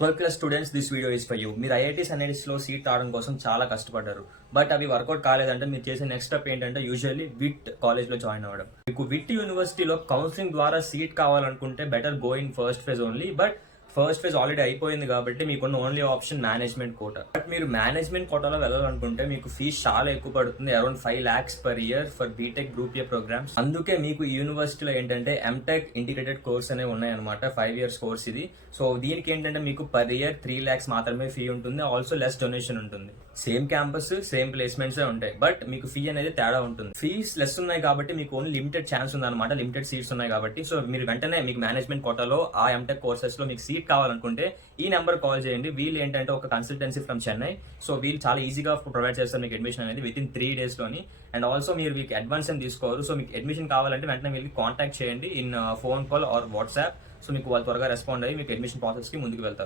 12th class students this video is for you. మీరు IITs లో seat రావడం కోసం చాలా కష్టపడ్డారు. బట్ అవి వర్కౌట్ కాలేదంటే మీరు చేసే నెక్స్ట్ స్టెప్ ఏంటంటే యూజువల్లీ విట్ కాలేజ్లో జాయిన్ అవ్వడం. మీకు విట్ యూనివర్సిటీలో కౌన్సిలింగ్ ద్వారా సీట్ కావాలనుకుంటే better go in first phase only. But first phase already అయిపోయింది కాబట్టి మీకున్న ఓన్లీ ఆప్షన్ మేనేజ్మెంట్ కోటా. బట్ మీరు మేనేజ్మెంట్ కోటాలో వెళ్ళాలనుకుంటే మీకు ఫీజ్ చాలా ఎక్కువ పడుతుంది, around 5 lakhs per year for BTech group A programmes. అందుకే మీకు ఈ యూనివర్సిటీలో ఏంటంటే ఎంటెక్ ఇంటిగ్రేటెడ్ కోర్స్ అనేవి ఉన్నాయన్నమాట. 5 years కోర్స్ ఇది. సో దీనికి ఏంటంటే మీకు పర్ ఇయర్ 3 lakhs మాత్రమే ఫీ ఉంటుంది, ఆల్సో లెస్ డొనేషన్ ఉంటుంది. సేమ్ క్యాంపస్ సేమ్ ప్లేస్మెంట్స్ ఉంటాయి, బట్ మీకు ఫీ అనేది తేడా ఉంటుంది. ఫీస్ లెస్ ఉన్నాయి కాబట్టి మీకు ఓన్లీ లిమిటెడ్ ఛాన్స్ ఉందన్నమాట, లిమిటెడ్ సీట్స్ ఉన్నాయి కాబట్టి. సో మీరు వెంటనే మీకు మేనేజ్మెంట్ కోటాలో ఆ ఎంటెక్ కోర్సెస్ లో మీకు సీట్ కావాలనుకుంటే ఈ నెంబర్ కాల్ చేయండి. వీళ్ళు ఏంటంటే ఒక కన్సల్టెన్సీ ఫ్రమ్ చెన్నై. సో వీళ్ళు చాలా ఈజీగా ప్రొవైడ్ చేస్తారు మీకు అడ్మిషన్ అనేది విత్ ఇన్ 3 days లోని. అండ్ ఆల్సో మీరు మీకు అడ్వాన్స్ ఏం తీసుకోరు. సో మీకు అడ్మిషన్ కావాలంటే వెంటనే వీళ్ళకి కాంటాక్ట్ చేయండి in phone call or WhatsApp. So మీకు వాళ్ళు త్వరగా రెస్పాండ్ అయ్యి మీకు అడ్మిషన్ ప్రాసెస్ కి ముందుకు వెళ్తారు.